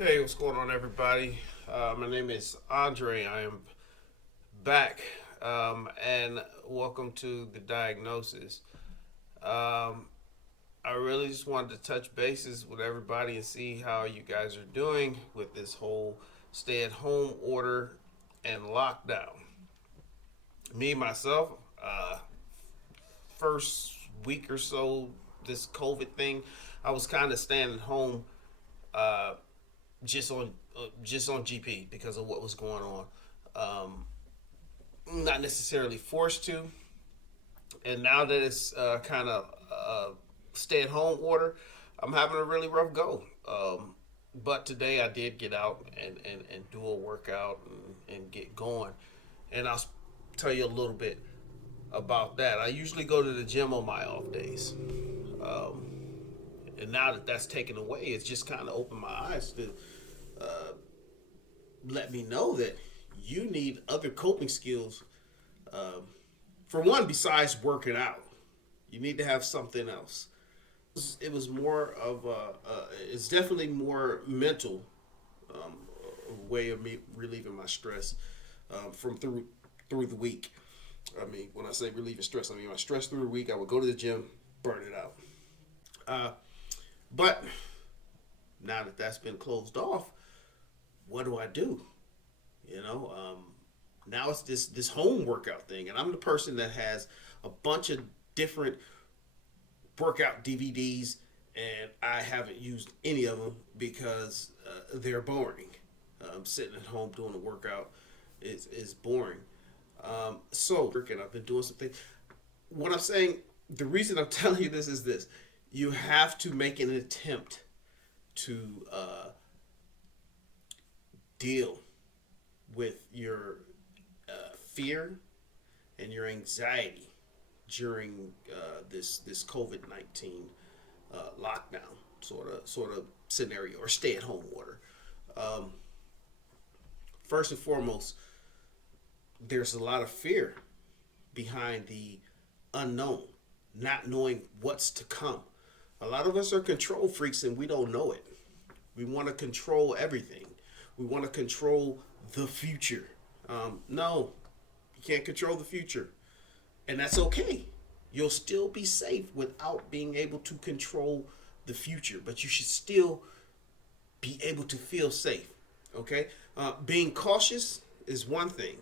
Hey, what's going on, everybody? My name is Andre. I am back, and welcome to the diagnosis. Um, I really just wanted to touch bases with everybody and see how you guys are doing with this whole stay at home order and lockdown. Me, myself, first week or so, this COVID thing, I was kind of staying at home uh, just on GP because of what was going on. Not necessarily forced to, and now that it's kind of stay at home order, I'm having a really rough go. But today I did get out and do a workout and get going, and I'll tell you a little bit about that. I usually go to the gym on my off days. Um, and now that that's taken away, it's just kind of opened my eyes to let me know that you need other coping skills. Um, for one, besides working out, you need to have something else. It was more of it's definitely more mental um, way of me relieving my stress from through the week. I mean, when I say relieving stress, I mean my stress through the week. I would go to the gym, burn it out. Uh, but now that that's been closed off, what do I do? You know, now it's this home workout thing, and I'm the person that has a bunch of different workout DVDs, and I haven't used any of them because they're boring. Sitting at home doing a workout is boring. And I've been doing something. What I'm saying, the reason I'm telling you this is this: you have to make an attempt to deal with your fear and your anxiety during this COVID-19 lockdown sort of scenario or stay at home order. Um, First and foremost, there's a lot of fear behind the unknown, not knowing what's to come. A lot of us are control freaks and we don't know it. We want to control everything. We want to control the future. No, you can't control the future, and that's okay. You'll still be safe without being able to control the future, but you should still be able to feel safe. Okay, being cautious is one thing.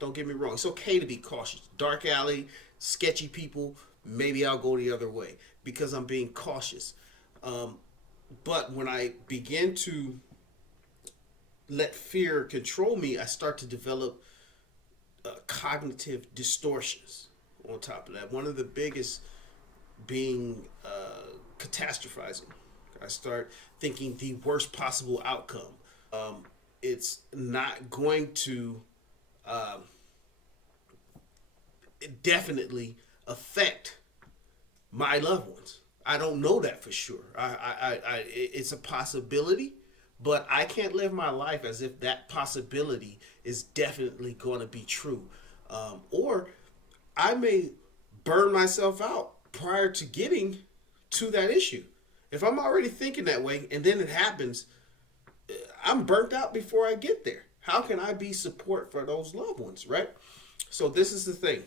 Don't get me wrong; it's okay to be cautious. Dark alley, sketchy people. Maybe I'll go the other way because I'm being cautious. Um, but when I begin to let fear control me, I start to develop cognitive distortions on top of that. One of the biggest being catastrophizing. I start thinking the worst possible outcome. It's not going to um, definitely affect my loved ones. I don't know that for sure. It's a possibility, but I can't live my life as if that possibility is definitely going to be true. Or I may burn myself out prior to getting to that issue. If I'm already thinking that way and then it happens, I'm burnt out before I get there. How can I be support for those loved ones, right? So this is the thing.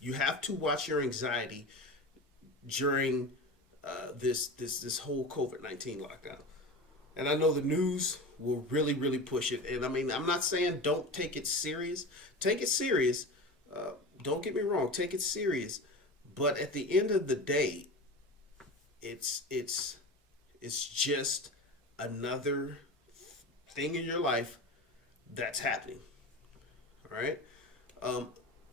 You have to watch your anxiety during this whole COVID-19 lockdown. And I know the news will really push it. And I mean, I'm not saying don't take it serious. Take it serious. Don't get me wrong. Take it serious. But at the end of the day, it's it's it's just another thing in your life that's happening. All right. Um,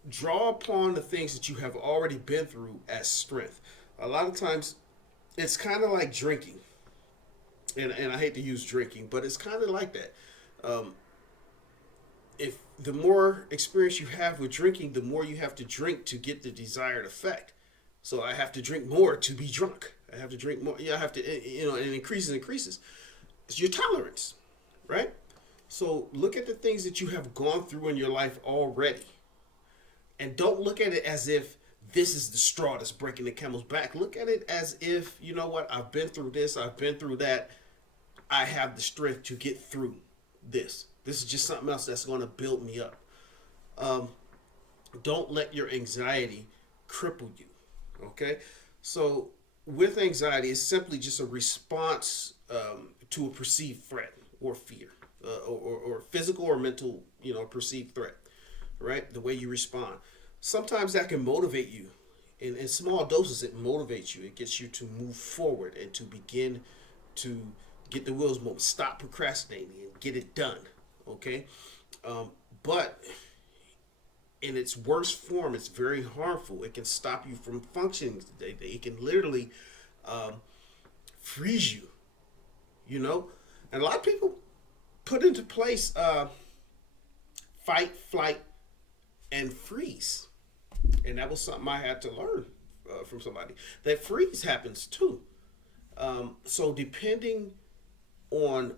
Draw upon the things that you have already been through as strength. A lot of times, it's kind of like drinking, and I hate to use drinking, but it's kind of like that. Um, if the more experience you have with drinking, the more you have to drink to get the desired effect. So I have to drink more to be drunk. I have to drink more. Yeah, I have to, and it increases. It's your tolerance, right? So look at the things that you have gone through in your life already, and don't look at it as if this is the straw that's breaking the camel's back. Look at it as if, you know what, I've been through this, I've been through that. I have the strength to get through this. This is just something else that's going to build me up. Um, don't let your anxiety cripple you. Okay, so with anxiety, it's simply just a response to a perceived threat or fear, or physical or mental, perceived threat. Right, the way you respond. Sometimes that can motivate you. In small doses, it motivates you. It gets you to move forward and to begin to get the wheels moving. Stop procrastinating and get it done. Okay, but in its worst form, it's very harmful. It can stop you from functioning today. It can literally freeze you, And a lot of people put into place fight, flight, and freeze. And that was something I had to learn from somebody. That freeze happens too. So depending on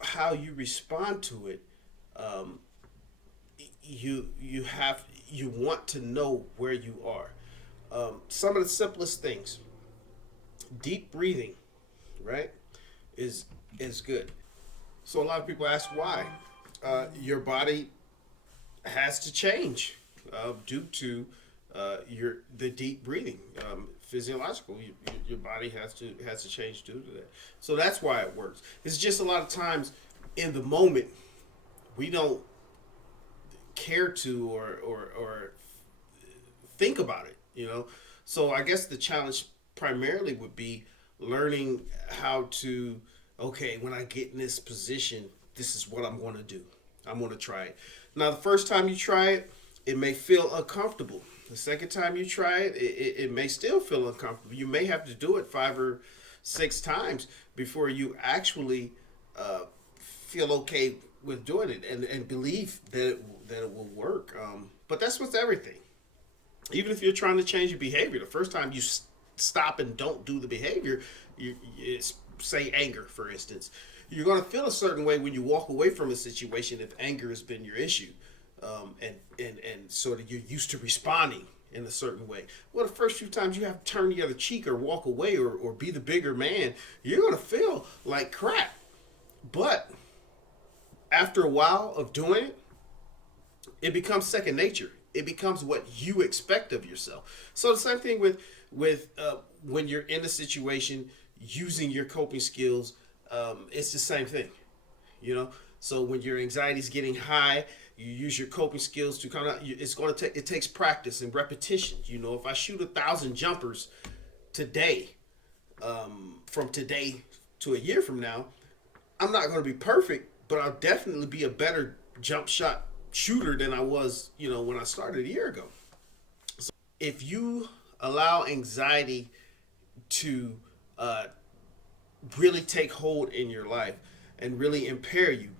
how you respond to it, you want to know where you are. Some of the simplest things, deep breathing, right, is good. So a lot of people ask why. Your body has to change due to the deep breathing. Physiological, your body has to change due to that. So that's why it works. It's just a lot of times in the moment we don't care to or think about it. So I guess the challenge primarily would be learning how to, okay, when I get in this position, this is what I'm going to do. I'm going to try it. Now, the first time you try it, it may feel uncomfortable. The second time you try it, it may still feel uncomfortable. You may have to do it 5 or 6 times before you actually feel okay with doing it and believe that it will work. But that's with everything. Even if you're trying to change your behavior, the first time you stop and don't do the behavior, say anger, for instance, you're going to feel a certain way when you walk away from a situation if anger has been your issue. And sort of you're used to responding in a certain way. Well, the first few times you have to turn the other cheek or walk away or be the bigger man, you're going to feel like crap. But after a while of doing it, it becomes second nature. It becomes what you expect of yourself. So the same thing with when you're in a situation using your coping skills, it's the same thing, So when your anxiety is getting high, you use your coping skills to come out. It takes practice and repetition. If I shoot 1,000 jumpers today, from today to a year from now, I'm not going to be perfect, but I'll definitely be a better jump shot shooter than I was, when I started a year ago. So if you allow anxiety to really take hold in your life and really impair you,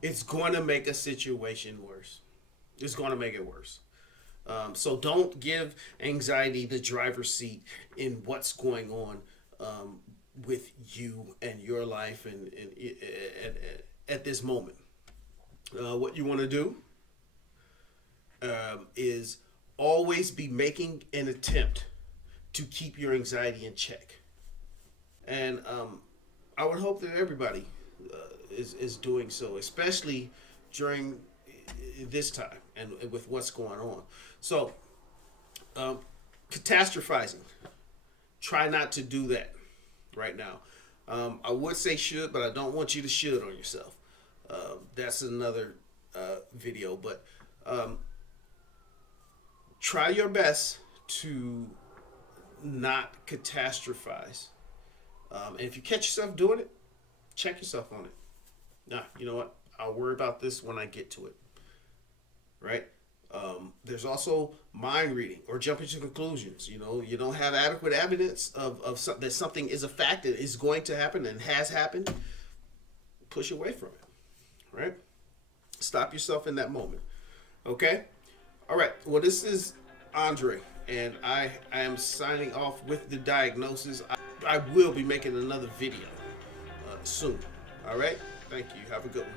it's going to make a situation worse. It's going to make it worse. So don't give anxiety the driver's seat in what's going on with you and your life and at this moment. What you want to do is always be making an attempt to keep your anxiety in check. And I would hope that everybody is doing so, especially during this time and with what's going on. So, catastrophizing. Try not to do that right now. I would say should, but I don't want you to should on yourself. That's another video, but try your best to not catastrophize. And if you catch yourself doing it, check yourself on it. Nah, you know what? I'll worry about this when I get to it. Right? There's also mind reading or jumping to conclusions. You don't have adequate evidence of that something is a fact that is going to happen and has happened. Push away from it. Right? Stop yourself in that moment. Okay? All right. Well, this is Andre, and I am signing off with the diagnosis. I will be making another video soon. All right? Thank you. Have a good one.